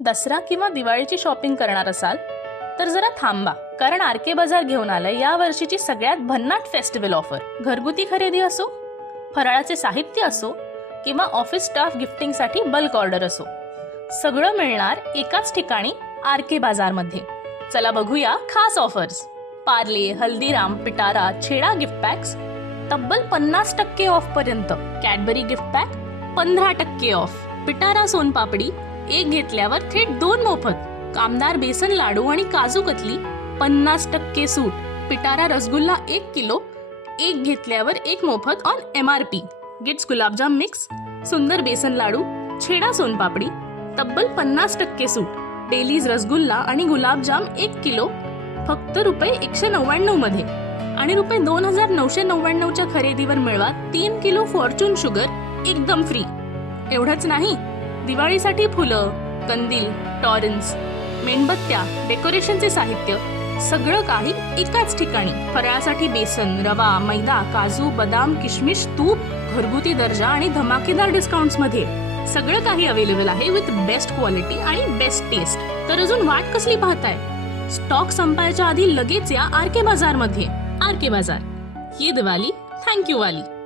दसरा किंवा दिवाळीची शॉपिंग करणार असाल तर जरा थांबा कारण आर के बाजार घेऊन आलंय या वर्षीची सगळ्यात भन्नाट फेस्टिवल ऑफर. घरगुती खरेदी असो फराळाचे साहित्य असो किंवा ऑफिस स्टाफ गिफ्टिंगसाठी बल्क ऑर्डर असो. सगळं मिळणार एकाच ठिकाणी आर के बाजारमध्ये. चला बघूया खास offers Parle Haldiram Pitara Chheda gift packs तब्बल पन्नास टक्के ऑफ पर्यंत. कॅडबरी गिफ्ट पॅक पंधरा टक्के ऑफ पिटारा सोनपापडी एक घेतल्यावर थेट दोन मोफत. कामदार बेसन लाडू आणि काजू कतली पन्नास टक्के सूट. पिटारा रसगुल्ला एक किलो एक घेतल्यावर एक मोफत on M R P Gits gulab jam mix सुंदर बेसन लाडू छेडा सोनपापडी तब्बल पन्नास टक्के सूट. डेलीज रसगुल्ला आणि गुलाबजाम एक किलो फक्त रुपये एकशे नव्याण्णवमध्ये. आणि रुपये दोन हजार नऊशे नव्याण्णवच्या खरेदीवर मिळवा तीन किलो फॉर्च्यून शुगर एकदम फ्री एवढंच नाही दिवाळीसाठी फुलं कंदील टॉरन्स मेणबत्त्या डेकोरेशनचे साहित्य सगळं काही एकाच ठिकाणी. फराळासाठी बेसन रवा मैदा काजू बदाम किशमिश तूप घरगुती दर्जा आणि धमाकेदार डिस्काउंट्समध्ये सगळं काही अवेलेबल आहे विथ बेस्ट क्वालिटी आणि बेस्ट टेस्ट तर अजून वाट कसली पाहताय? स्टॉक संपायच्या आधी लगेच या आर के बाजारमध्ये आर के बाजार. ही दिवाळी. थँक्यू वाली.